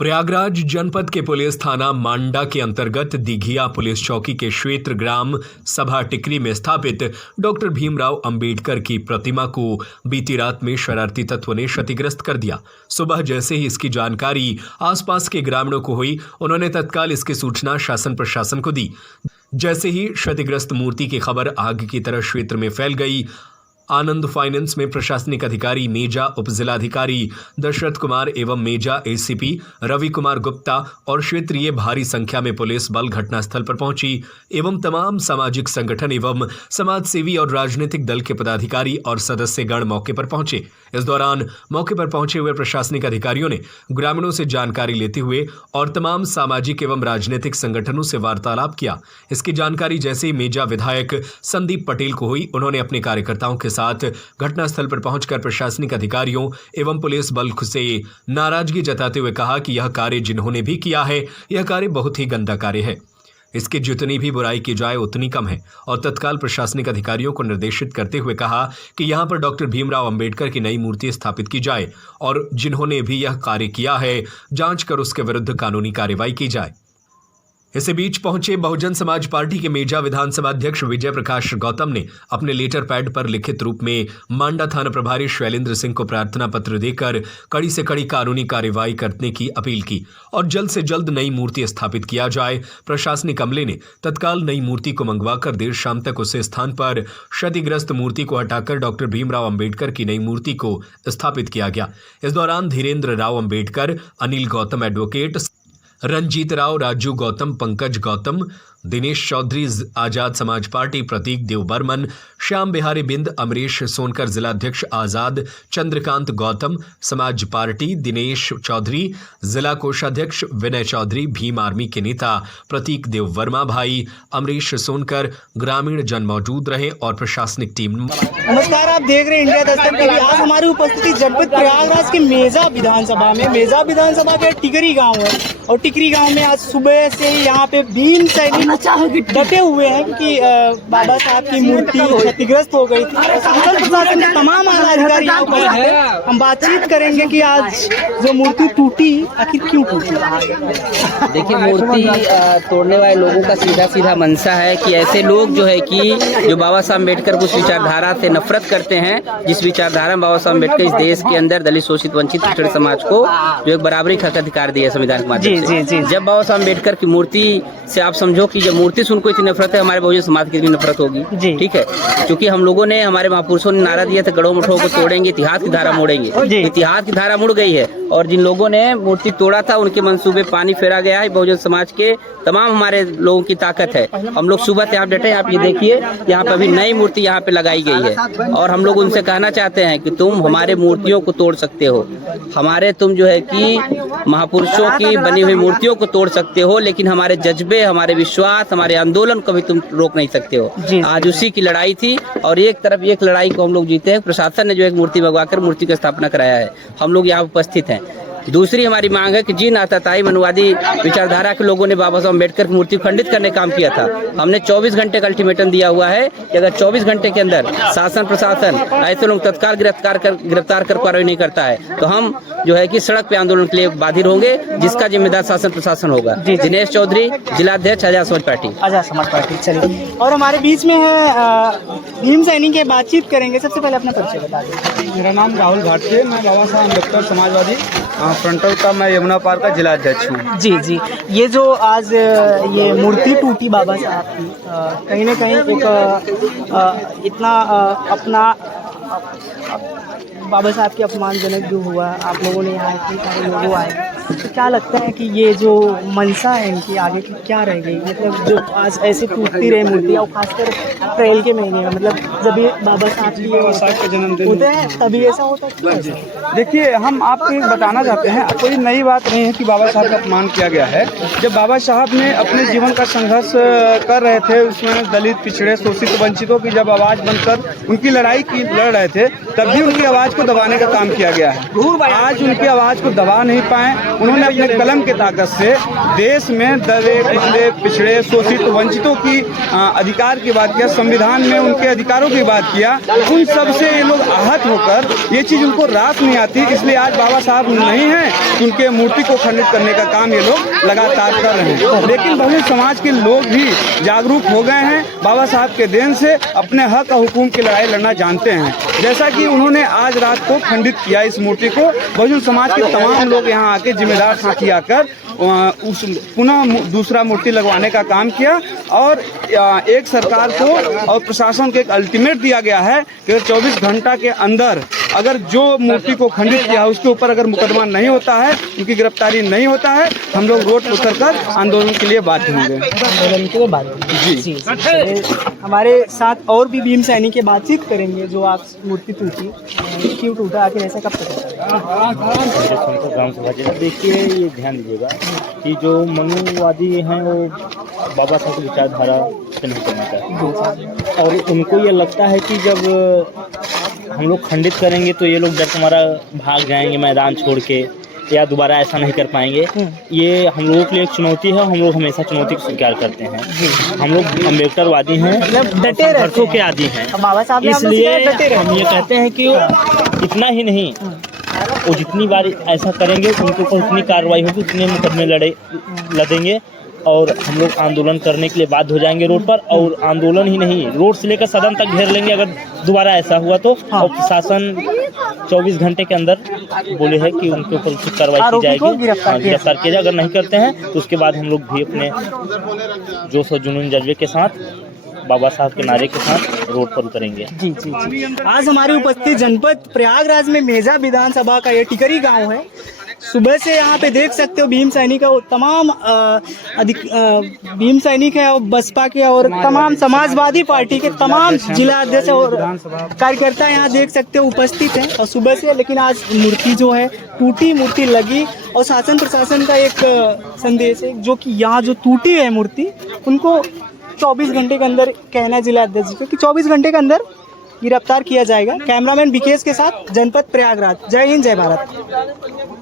प्रयागराज जनपद के पुलिस थाना मांडा के अंतर्गत दिघिया पुलिस चौकी के क्षेत्र ग्राम सभा टिकरी में स्थापित डॉक्टर भीमराव अंबेडकर की प्रतिमा को बीती रात में शरारती तत्वों ने क्षतिग्रस्त कर दिया। सुबह जैसे ही इसकी जानकारी आसपास के ग्रामीणों को हुई, उन्होंने तत्काल इसकी सूचना शासन प्रशासन को दी। जैसे ही क्षतिग्रस्त मूर्ति की खबर आग की तरह क्षेत्र में फैल गई, आनंद फाइनेंस में प्रशासनिक अधिकारी मेजा उप जिलाधिकारी दशरथ कुमार एवं मेजा एसीपी रवि कुमार गुप्ता और क्षेत्रीय भारी संख्या में पुलिस बल घटनास्थल पर पहुंची एवं तमाम सामाजिक संगठन एवं समाजसेवी और राजनीतिक दल के पदाधिकारी और सदस्यगण मौके पर पहुंचे। इस दौरान मौके पर पहुंचे हुए प्रशासनिक अधिकारियों ने ग्रामीणों से जानकारी लेते हुए और तमाम सामाजिक एवं राजनीतिक संगठनों से वार्तालाप किया। इसकी जानकारी जैसे ही मेजा विधायक संदीप पटेल को हुई, उन्होंने अपने कार्यकर्ताओं के साथ घटनास्थल पर पहुंचकर प्रशासनिक अधिकारियों एवं पुलिस बल से नाराजगी जताते हुए कहा कि यह कार्य जिन्होंने भी किया है, यह कार्य बहुत ही गंदा कार्य है, इसकी जितनी भी बुराई की जाए उतनी कम है, और तत्काल प्रशासनिक अधिकारियों को निर्देशित करते हुए कहा कि यहां पर डॉक्टर भीमराव अंबेडकर की नई मूर्ति स्थापित की जाए और जिन्होंने भी यह कार्य किया है, जांच कर उसके विरुद्ध कानूनी कार्रवाई की जाए। इसी बीच पहुंचे बहुजन समाज पार्टी के मेजा विधानसभा अध्यक्ष विजय प्रकाश गौतम ने अपने लेटर पैड पर लिखित रूप में मांडा थाना प्रभारी शैलेंद्र सिंह को प्रार्थना पत्र देकर कड़ी से कड़ी कानूनी कार्रवाई करने की अपील की और जल्द से जल्द नई मूर्ति स्थापित किया जाए। प्रशासनिक अमले ने तत्काल नई मूर्ति को मंगवाकर देर शाम तक उस स्थान पर क्षतिग्रस्त मूर्ति को हटाकर डॉक्टर भीमराव अंबेडकर की नई मूर्ति को स्थापित किया गया। इस दौरान धीरेन्द्र राव अंबेडकर, अनिल गौतम एडवोकेट, रंजीत राव, राजू गौतम, पंकज गौतम, दिनेश चौधरी आजाद समाज पार्टी, प्रतीक देव बर्मन, श्याम बिहारी बिंद, अमरीश सोनकर जिलाध्यक्ष आजाद, चंद्रकांत गौतम समाज पार्टी, दिनेश चौधरी जिला कोषाध्यक्ष, विनय चौधरी भीम आर्मी के नेता, प्रतीक देव वर्मा भाई, अमरीश सोनकर ग्रामीण जन मौजूद रहे और प्रशासनिक टीम। नमस्कार, आप देख रहे हैं इंडिया दस्तक टीवी। आज हमारी उपस्थिति जनपद प्रयागराज के मेजा विधानसभा में, मेजा विधानसभा के टिकरी गांव है और टिकरी गांव में आज सुबह से यहाँ पे भीम सैनिक डटे हुए हैं क्योंकि बाबा साहब की मूर्ति क्षतिग्रस्त हो गई थी। शासन प्रशासन के तमाम अधिकारी यहाँ उपस्थित हैं। हम बातचीत करेंगे कि आज जो मूर्ति टूटी, आखिर क्यों टूटी। देखिए, मूर्ति तोड़ने वाले लोगों का सीधा सीधा मंशा है कि ऐसे लोग जो है कि जो बाबा साहब अम्बेडकर को उस विचारधारा से नफरत करते हैं, जिस विचारधारा में बाबा साहब अम्बेडकर इस देश के अंदर दलित, शोषित, वंचित, पिछड़े समाज को जो एक बराबरी का अधिकार दिया संविधान के माध्यम से। जब बाबा साहब अम्बेडकर की मूर्ति से आप समझो कि जब मूर्ति से उनको इतनी नफरत है, हमारे बहुजन समाज की भी नफरत होगी। ठीक है, क्योंकि हम लोगों ने, हमारे महापुरुषों ने नारा दिया था, गढ़ों मठों को तोड़ेंगे, इतिहास की धारा मोड़ेंगे। इतिहास की धारा मुड़ गई है और जिन लोगों ने मूर्ति तोड़ा था उनके मंसूबे पानी फेरा गया है। बहुजन समाज के तमाम हमारे लोगों की ताकत है। हम लोग सुबह से यहाँ डटे। आप ये देखिए, यहाँ पे अभी नई मूर्ति यहाँ पे लगाई गई है और हम लोग उनसे कहना चाहते हैं कि तुम हमारे मूर्तियों को तोड़ सकते हो, हमारे तुम जो है कि महापुरुषों की बनी हुई मूर्तियों को तोड़ सकते हो, लेकिन हमारे जज्बे, हमारे विश्वास, हमारे आंदोलन को भी तुम रोक नहीं सकते हो। आज उसी की लड़ाई थी और एक तरफ एक लड़ाई को हम लोग जीते हैं। प्रशासन ने जो एक मूर्ति मंगवाकर मूर्ति की स्थापना कराया है, हम लोग यहाँ उपस्थित हैं। दूसरी हमारी मांग है कि जिन आताताई मनुवादी विचारधारा के लोगों ने बाबा साहब अम्बेडकर की मूर्ति खंडित करने का काम किया था, हमने 24 घंटे का अल्टीमेटम दिया हुआ है कि अगर 24 घंटे के अंदर शासन प्रशासन ऐसे लोग तत्काल गिरफ्तार कर कार्रवाई नहीं करता है तो हम जो है कि सड़क पे आंदोलन के लिए बाधित होंगे, जिसका जिम्मेदार शासन प्रशासन होगा। दिनेश चौधरी, जिलाध्यक्ष आजाद समाज पार्टी। चलिए, और हमारे बीच में है भीम सैनिक के, बातचीत करेंगे। सबसे पहले अपना परिचय बता दें। मेरा नाम राहुल भाटिया, मैं बाबा साहब अम्बेडकर समाजवादी फ्रंटल का मैं यमुना पार का जिला अध्यक्ष हूँ। जी, ये जो आज ये मूर्ति टूटी बाबा साहब की, कहीं ना कहीं एक इतना अपना बाबा साहब के अपमानजनक जो हुआ, आप लोगों ने यहाँ इतने सारे लोग आए, तो क्या लगता है कि ये जो मंशा है इनकी आगे की क्या रह गई? मतलब जो आज ऐसे टूटती रही मूर्ति, और खासकर अप्रैल के महीने में, मतलब जब ये बाबा साहब के जन्मदिन होते हैं तभी ऐसा होता है। देखिए, हम आपको बताना चाहते हैं, कोई नई बात नहीं है कि बाबा साहब का अपमान किया गया है। जब बाबा साहब ने अपने जीवन का संघर्ष कर रहे थे, उसमें दलित, पिछड़े, शोषित, वंचितों की जब आवाज़ बनकर उनकी लड़ाई की लड़ रहे थे, तब भी उनकी आवाज़ को दबाने का काम किया गया है। आज उनकी आवाज़ को दबा नहीं पाए उन्होंने अपने कलम के ताकत से देश में दबे कुचले पिछड़े शोषित वंचितों की अधिकार की बात किया, संविधान में उनके अधिकारों की बात किया। उन सब से ये लोग आहत होकर ये चीज़ उनको रास नहीं आती, इसलिए आज बाबा साहब नहीं हैं, उनके मूर्ति को खंडित करने का काम ये लोग लगातार कर रहे हैं। लेकिन बहुजन समाज के लोग भी जागरूक हो गए हैं, बाबा साहब के देन से अपने हक और हुकूम की लड़ाई लड़ना जानते हैं। जैसा कि उन्होंने आज रात को खंडित किया इस मूर्ति को, बहुजन समाज के तमाम लोग यहाँ आके जिम्मेदार साथी आकर उस पुनः दूसरा मूर्ति लगवाने का काम किया। और एक सरकार को और प्रशासन को एक अल्टीमेट दिया गया है कि 24 घंटा के अंदर अगर जो मूर्ति को खंडित किया है उसके ऊपर अगर मुकदमा नहीं होता है, उनकी गिरफ्तारी नहीं होता है, हम लोग रोड पर उतरकर आंदोलन के लिए बाध्य होंगे। आंदोलन के लिए बाध्य जी। हमारे साथ और भी भीम सैनिक के बातचीत करेंगे। जो आप मूर्ति टूटी, क्यों टूटा, आखिर ऐसा कब तक? ग्राम सभा देखिए, ये ध्यान दीजिएगा कि जो मनुवादी हैं वो बाबा साहब की विचारधारा से नहीं करना चाहते, और उनको ये लगता है कि जब हम लोग खंडित करेंगे तो ये लोग डर हमारा भाग जाएंगे मैदान छोड़ के, या दोबारा ऐसा नहीं कर पाएंगे। ये हम लोगों के लिए एक चुनौती है, हम लोग हमेशा चुनौती को स्वीकार करते हैं। हम लोग अम्बेडकरवादी हैं, डटे संघर्षों के आदी हैं, इसलिए हम ये कहते हैं कि इतना ही नहीं, वो जितनी बार ऐसा करेंगे उनके ऊपर उतनी कार्रवाई होगी, उतने मुकदमे लड़ेंगे, और हम लोग आंदोलन करने के लिए बाध्य हो जाएंगे रोड पर। और आंदोलन ही नहीं, रोड से लेकर सदन तक घेर लेंगे अगर दोबारा ऐसा हुआ तो। और प्रशासन 24 घंटे के अंदर बोले है कि उनके ऊपर उचित कार्रवाई की जाएगी, गिरफ्तार किया जाए। अगर नहीं करते हैं तो उसके बाद हम लोग भी अपने जोश और जुनून जज्बे के साथ बाबा साहब के नारे के साथ रोड पर उतरेंगे। जी। आज हमारी उपस्थिति जनपद प्रयागराज में मेजा विधानसभा का ये टिकरी गांव है। सुबह से यहाँ पे देख सकते हो भीम सैनिक है, तमाम भीम सैनिक है और बसपा के और तमाम समाजवादी पार्टी के तमाम जिला अध्यक्ष और कार्यकर्ता यहाँ देख सकते हो उपस्थित हैं और सुबह से। लेकिन आज मूर्ति जो है टूटी मूर्ति लगी, और शासन प्रशासन का एक संदेश है जो कि यहाँ जो टूटी है मूर्ति उनको 24 घंटे के अंदर कहना जिला अध्यक्ष को कि 24 घंटे के अंदर गिरफ्तार किया जाएगा। कैमरामैन विकेश के साथ जनपद प्रयागराज। जय हिंद, जय भारत।